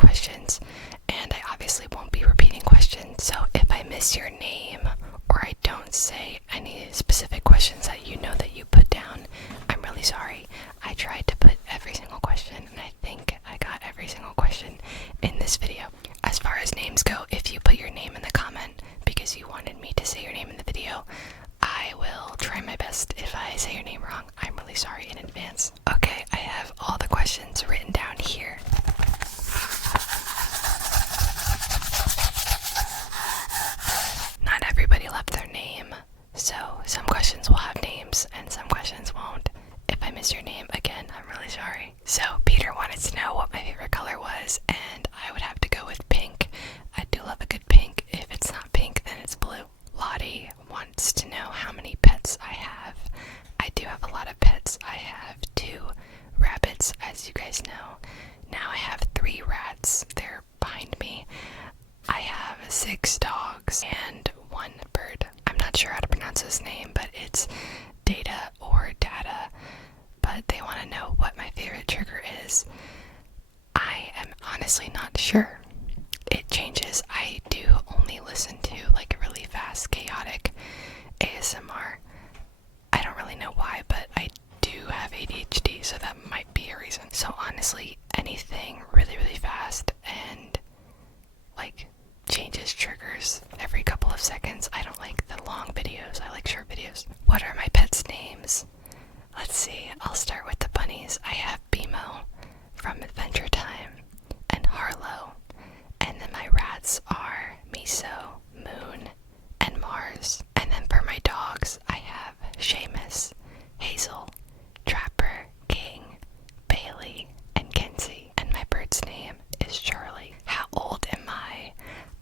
questions, and I obviously won't be repeating questions. So if I miss your name or I don't say any specific questions that you know that you put down, I'm really sorry. I tried to put every single question, and I think I got every single question in this video. As far as names go, if you put your name in the comment because you wanted me to say your name in the video, I will try my best. If I say your name wrong, I'm really sorry in advance. Okay, I have all the questions written down here. Not everybody left their name, so some questions will have names and some questions won't. If I miss your name, again, I'm really sorry. So Peter wanted to know what my favorite color was, and I would have to go with pink. I do love a good pink. If it's not pink, then it's blue. Lottie wants to know how many pets I have. I do have a lot of pets. I have 2 rabbits, as you guys know. Now I have 3 rats. They're behind me. I have 6 dogs and 1 bird. I'm not sure how to pronounce his name, but it's Data or Data. But they want to know what my favorite trigger is. I am honestly not sure. It changes. I do only listen to like really fast, chaotic ASMR. I don't really know why, but I do have ADHD, so that might be a reason. So honestly, anything really, really fast and like changes triggers every couple of seconds. I don't like the long videos. I like short videos. What are my pets' names? Let's see. I'll start with the bunnies. I have Bimo from Adventure Time and Harlow. And then my rats are Miso, Moon, and Mars. And then for my dogs, I have Seamus, Hazel, Trapper, King, Bailey, and Kenzie. And my bird's name is Charlie. How old am I?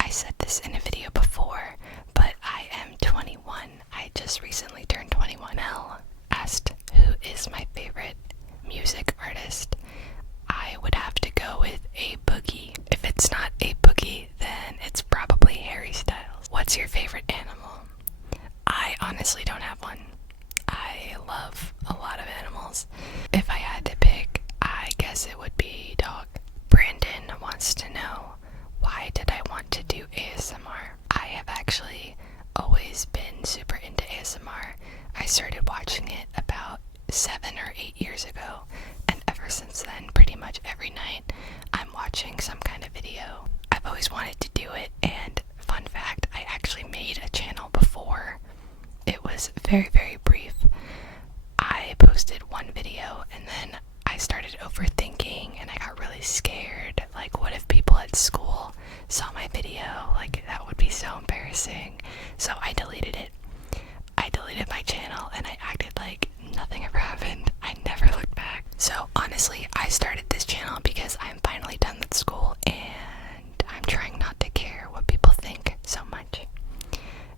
I said this in a video before, but I am 21. I just recently turned 21. Mel asked who is my favorite music artist. I would have to go with A Boogie. If it's not A Boogie, then it's probably Harry Styles. What's your favorite animal? I honestly don't have one. I love a lot of animals. If I had to pick, I guess it would be dog. Brandon wants to know, why did I want to do ASMR? I have actually always been super into ASMR. I started watching it about 7 or 8 years ago, and ever since then, pretty much every night, I'm watching some kind of video. I've always wanted to do it, and fun fact, I actually made a channel before. It was very, very brief. I posted one video, and then I started overthinking, and I got really scared. Like, what if people at school saw my video? Like, that would be so embarrassing. So I deleted it. I deleted my channel, and I acted like nothing ever happened. I never looked back. So honestly, I started this channel because I'm finally done with school, and I'm trying not to care what people think so much.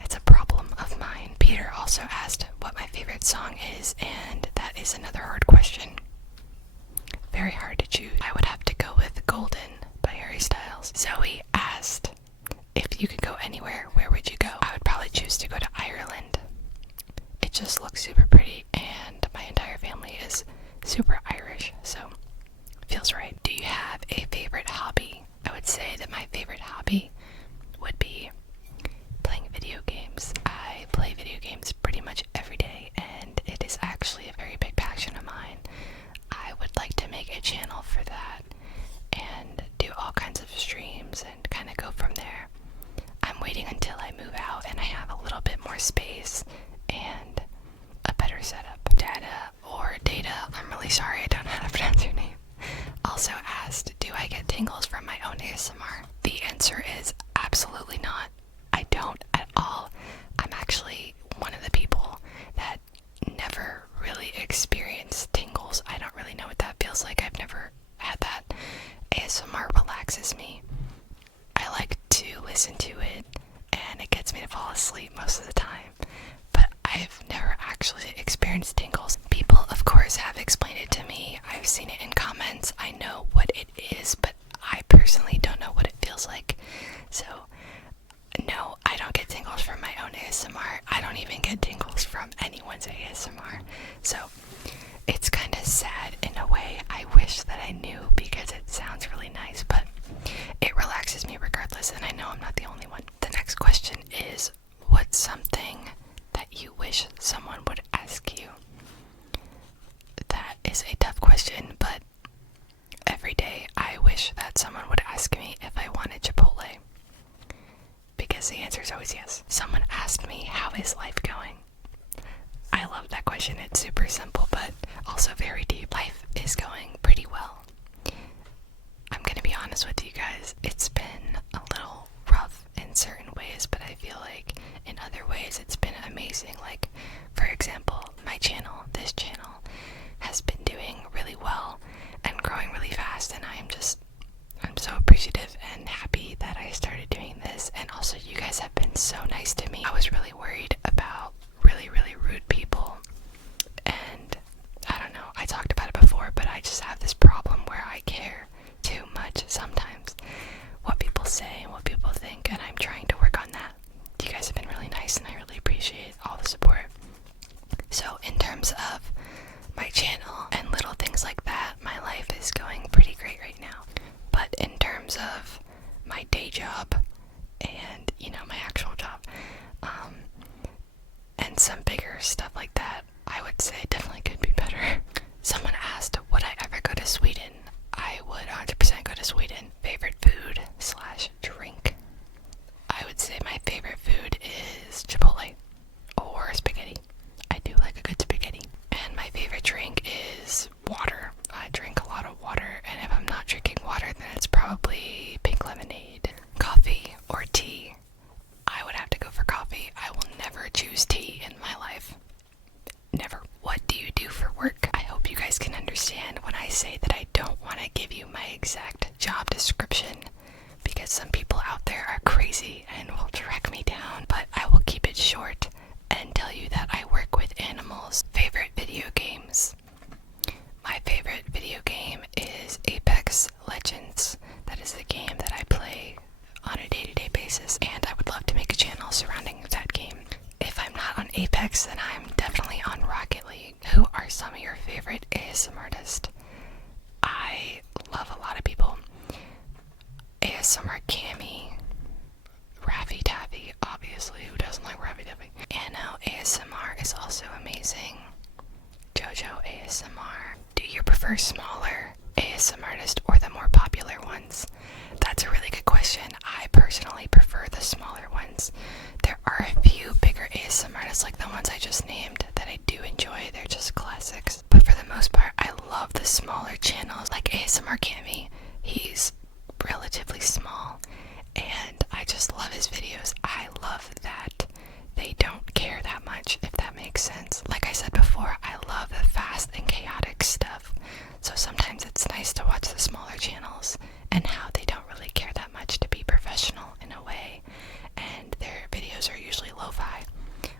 It's a problem of mine. Peter also asked what my favorite song is, and that is another hard question. Very hard to choose. I would have to go with Golden by Harry Styles. Zoe asked, if you could go anywhere, where would you go? I would probably choose to go to Ireland. It just looks super pretty, and my entire family is super Irish, so feels right. Do you have a favorite hobby? I would say that my favorite hobby would be playing video games. I play video games pretty much every day, and it is actually a very big passion of mine. I would like to make a channel for that and do all kinds of streams and kind of go from there. I'm waiting until I move out and I have a little bit more space and a better setup. Data, I'm really sorry, I don't know how to pronounce your name, also asked, do I get tingles from my own ASMR? The answer is absolutely not. I don't at all. I'm actually one of the people that never really experienced tingles. I don't really know what that feels like. I've never had that. ASMR relaxes me. I like to listen to it, and it gets me to fall asleep most of the time. But I've never actually experienced tingles. People, of course, have explained it to me. I've seen it in comments. I know what it is, but I personally don't know what it feels like. So, no, I don't get tingles from my own ASMR. I don't even get tingles from anyone's ASMR. So, it's kind of sad in a way. I wish that I knew because it sounds really nice, but ask me if I wanted Chipotle, because the answer is always yes. Someone asked me, how is life going? I love that question. It's super simple, but also very deep. Life is going pretty well. I'm gonna be honest with you guys, it's been a little rough in certain ways, but I feel like in other ways it's been amazing. Like, for example, my channel, this channel, has been doing really well and growing really fast, and I'm so appreciative and happy that I started doing this. And also, you guys have been so nice to me. I was really worried about really rude people, and I don't know, I talked about it before, but I just have this problem where I care too much sometimes what people say and what people think, and I'm trying to work on that. You guys have been really nice, and I really appreciate all the support. So in terms of my channel and little things like that, my life is going pretty great right now. But in terms of my day job and, my actual job, and some bigger stuff like that, I would say definitely could be better. Someone asked, would I ever go to Sweden? I would 100% go to Sweden. Favorite food / drink? I would say my favorite food is Chipotle or spaghetti. I do like a good spaghetti. And my favorite drink is water. I drink a lot of water, and if I'm not drinking water, then it's probably pink lemonade. Coffee or tea? I would have to go for coffee. I will never choose tea in my life. Never. What do you do for work? I hope you guys can understand when I say that I don't want to give you my exact job description, because some people out there are crazy and will track me down, but I will keep it short and tell you that I work with animals. Favorite video games? My favorite video game is Apex Legends. That is the game that I play on a day-to-day basis, and I would love to make a channel surrounding that game. If I'm not on Apex, then I'm definitely on Rocket League. Who are some of your favorite ASMR artists? I love a lot of people. ASMR Cammy, Raffy Taffy, obviously, who doesn't like Raffy Taffy? Anno ASMR is also amazing. JoJo ASMR. Do you prefer smaller ASMR artists or the more popular ones? That's a really good question. I personally prefer the smaller ones. There are a few bigger ASMR artists, like the ones I just named, that I do enjoy. They're just classics. But for the most part, I love the smaller channels, like ASMR Cammy. He's relatively small, and I just love his videos. I love that they don't care that much, if that makes sense. Like I said before, I love the fast and chaotic stuff, so sometimes it's nice to watch the smaller channels and how they don't really care that much to be professional in a way, and their videos are usually lo-fi,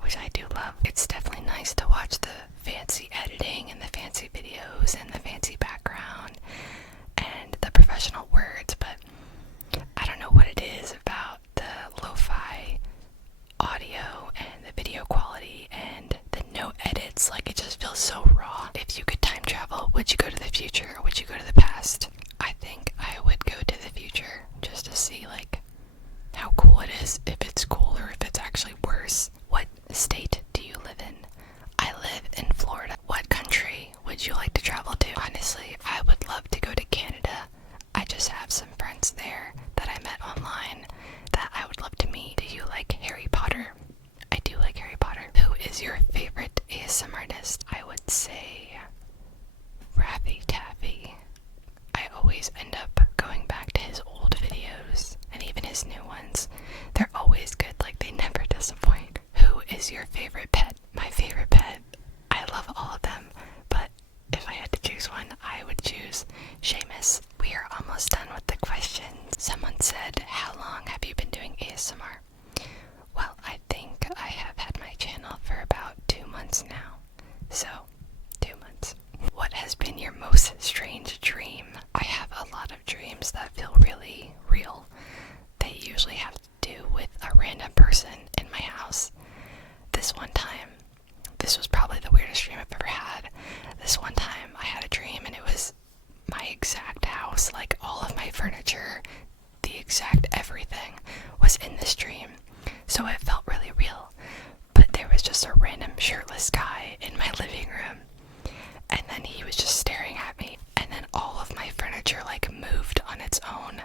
which I do love. It's definitely nice to watch the fancy editing and the fancy videos and the fancy background and the professional words, but I don't know what it is about the lo-fi audio and the video quality and the no edits. Like, it just feels so raw. If you could time travel, would you go to the future or would you go to the past? I think I would go to the future just to see, like, how cool it is, if it's cool or if it's actually worse. What state do you live in? I live in Florida. What country would you like to travel to? Honestly, I would love to go to Canada. I just have some friends there that I met online that I would love to meet. Do you like Harry Potter? I do like Harry Potter. Who is your favorite ASMR artist? I would say Raffy Taffy. I always end up going back to his old videos and even his new ones. They're always good, like they never disappoint. Who is your favorite pet? My favorite pet? I love all of them, but if I had to choose one, I would choose Seamus. We are almost done with the questions. Someone said, how long have you been doing ASMR? Well, I think I have had my channel for about 2 months now. So, 2 months. What has been your most strange dream? I have a lot of dreams that feel really real. They usually have to do with a random person in my house. This one time, this was probably the weirdest dream I've ever had. This one time I had a dream and it was my exact house, like all of my furniture, the exact everything was in this dream. So it felt really real. But there was just a random shirtless guy in my living room, and then he was just staring at me, and then all of my furniture like moved on its own.